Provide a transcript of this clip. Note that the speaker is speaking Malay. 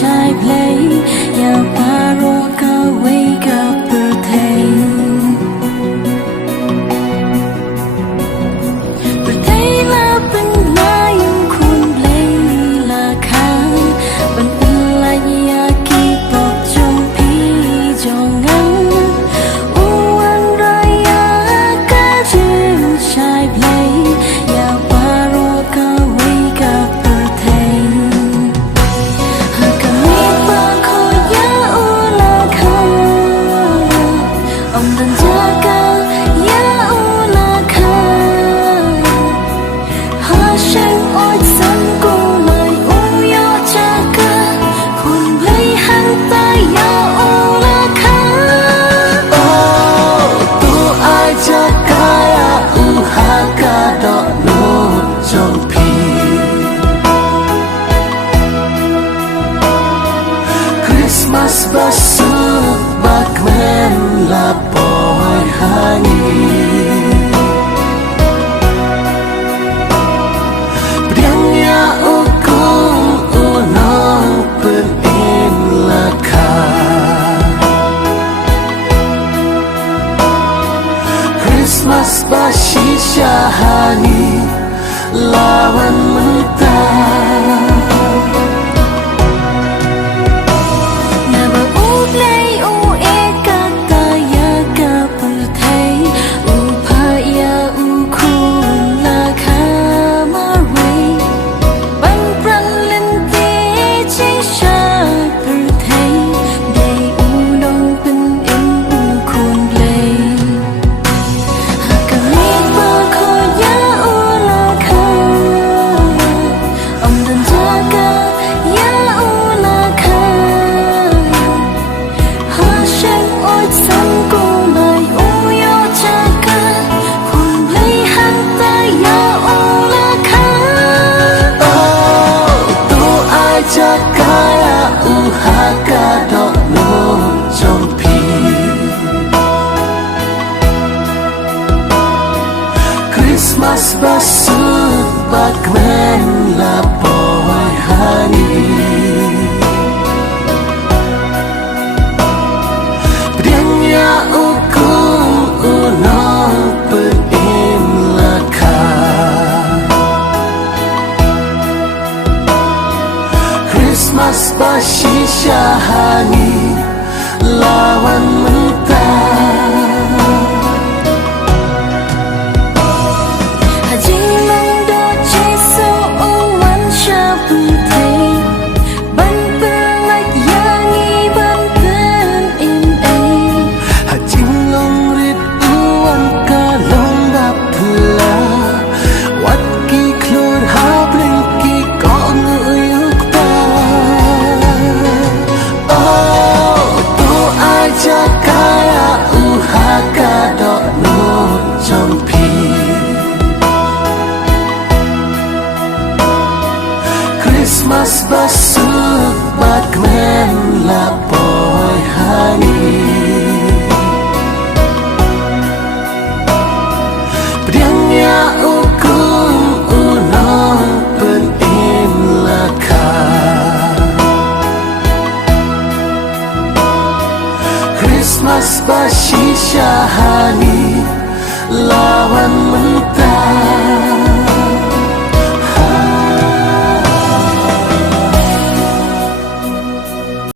shai play ya paro ka wake up birthday birthday la pen la yung kun play la kha ban pen la ya ki pop jong pi jong ngang u an ra ya ka jin shai play ya paro ka wake up Christmas basuk bakmen lapoi hangi Priangnya ukung unong penin laka Christmas basisya hangi lawan mentah Christmas basuk bakmen lapoi hangi Priangnya ukung unong penin laka Christmas basisya hangi lawan mentah Christmas basuk bakmen lapoi hangi Priangnya ukung unong penin laka Christmas basisya hangi